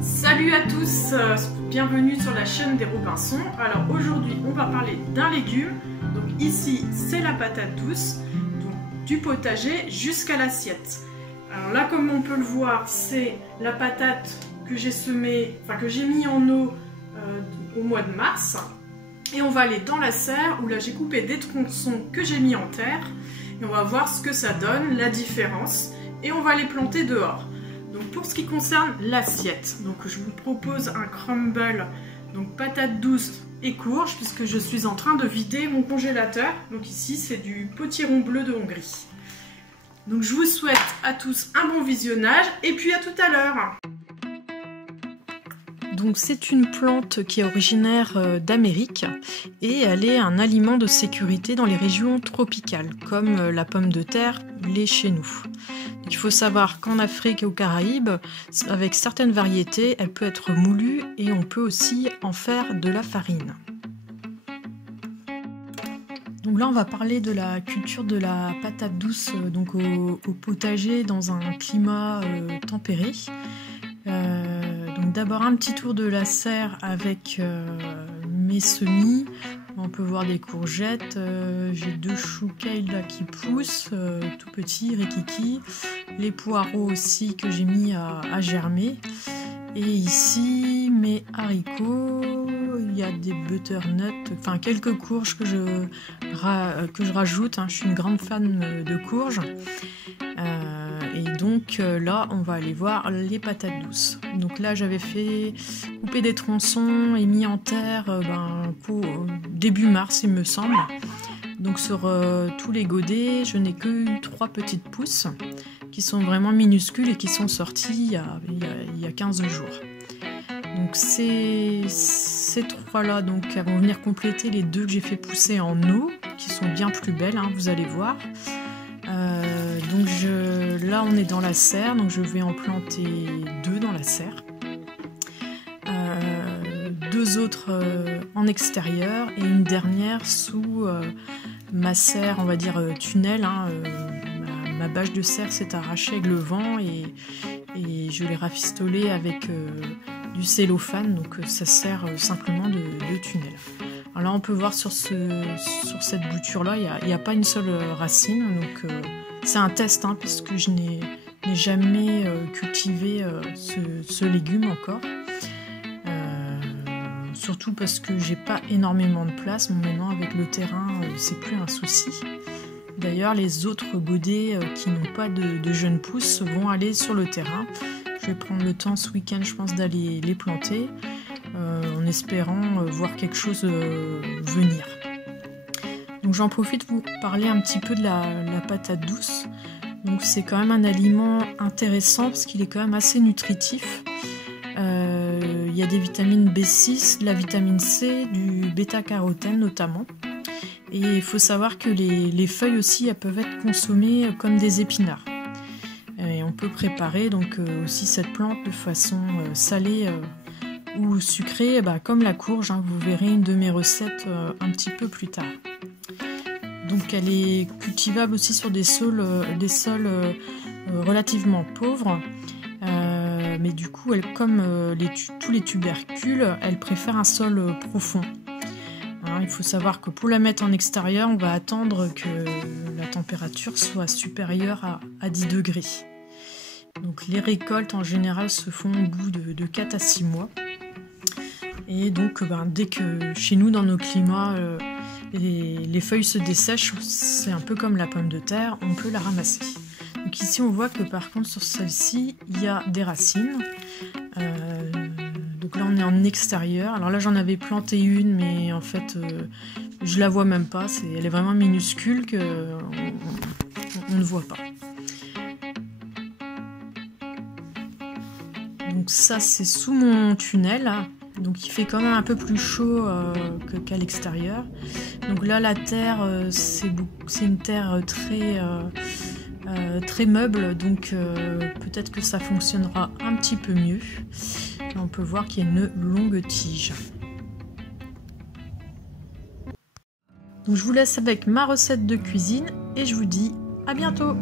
Salut à tous, bienvenue sur la chaîne des Robinsons. Alors aujourd'hui on va parler d'un légume. Donc ici c'est la patate douce, donc du potager jusqu'à l'assiette. Alors là comme on peut le voir, c'est la patate que j'ai semée, enfin que j'ai mis en eau au mois de mars. Et on va aller dans la serre où là j'ai coupé des tronçons que j'ai mis en terre. Et on va voir ce que ça donne, la différence. Et on va les planter dehors. Donc pour ce qui concerne l'assiette, donc je vous propose un crumble, donc patate douce et courge, puisque je suis en train de vider mon congélateur. Donc ici c'est du potiron bleu de Hongrie. Donc je vous souhaite à tous un bon visionnage et puis à tout à l'heure. Donc c'est une plante qui est originaire d'Amérique et elle est un aliment de sécurité dans les régions tropicales, comme la pomme de terre l'est chez nous. Il faut savoir qu'en Afrique et aux Caraïbes, avec certaines variétés, elle peut être moulue et on peut aussi en faire de la farine. Donc là, on va parler de la culture de la patate douce donc au potager dans un climat tempéré. Donc d'abord un petit tour de la serre avec mes semis. On peut voir des courgettes, j'ai 2 choux kale là qui poussent, tout petits, rikiki. Les poireaux aussi que j'ai mis à germer. Et ici mes haricots, il y a des butternuts, enfin quelques courges que je rajoute. Je suis une grande fan de courges. Et donc là on va aller voir les patates douces. Donc là j'avais fait couper des tronçons et mis en terre début mars il me semble. Donc sur tous les godets je n'ai que eu 3 petites pousses qui sont vraiment minuscules et qui sont sorties il y a 15 jours. Donc ces 3 là donc, vont venir compléter les 2 que j'ai fait pousser en eau, qui sont bien plus belles, vous allez voir. Donc là on est dans la serre, donc je vais en planter 2 dans la serre. 2 autres en extérieur et une dernière sous ma serre, on va dire tunnel. Ma bâche de serre s'est arrachée avec le vent et je l'ai rafistolée avec du cellophane, donc ça sert simplement de tunnel. Alors là on peut voir sur cette bouture là, il n'y a pas une seule racine, donc c'est un test puisque je n'ai jamais cultivé ce légume encore. Surtout parce que j'ai pas énormément de place. Maintenant avec le terrain c'est plus un souci. D'ailleurs les autres godets qui n'ont pas de jeunes pousses vont aller sur le terrain. Je vais prendre le temps ce week-end je pense d'aller les planter en espérant voir quelque chose venir. Donc j'en profite pour vous parler un petit peu de la patate douce. Donc c'est quand même un aliment intéressant parce qu'il est quand même assez nutritif. Il y a des vitamines B6, de la vitamine C, du bêta-carotène notamment. Et il faut savoir que les feuilles aussi elles peuvent être consommées comme des épinards. Et on peut préparer donc aussi cette plante de façon salée ou sucrée, comme la courge. Vous verrez une de mes recettes un petit peu plus tard. Donc elle est cultivable aussi sur des sols relativement pauvres. Mais du coup, comme tous les tubercules, elle préfère un sol profond. Il faut savoir que pour la mettre en extérieur, on va attendre que la température soit supérieure à 10 degrés. Donc les récoltes en général se font au bout de 4 à 6 mois. Et donc dès que chez nous, dans nos climats, les feuilles se dessèchent, c'est un peu comme la pomme de terre, on peut la ramasser. Donc ici on voit que par contre sur celle-ci il y a des racines. Donc là on est en extérieur. Alors là j'en avais planté une mais en fait je la vois même pas. Elle est vraiment minuscule on ne voit pas. Donc ça c'est sous mon tunnel. Donc il fait quand même un peu plus chaud qu'à l'extérieur. Donc là la terre c'est une terre très meuble, donc peut-être que ça fonctionnera un petit peu mieux. Là, on peut voir qu'il y a une longue tige. Donc je vous laisse avec ma recette de cuisine et je vous dis à bientôt.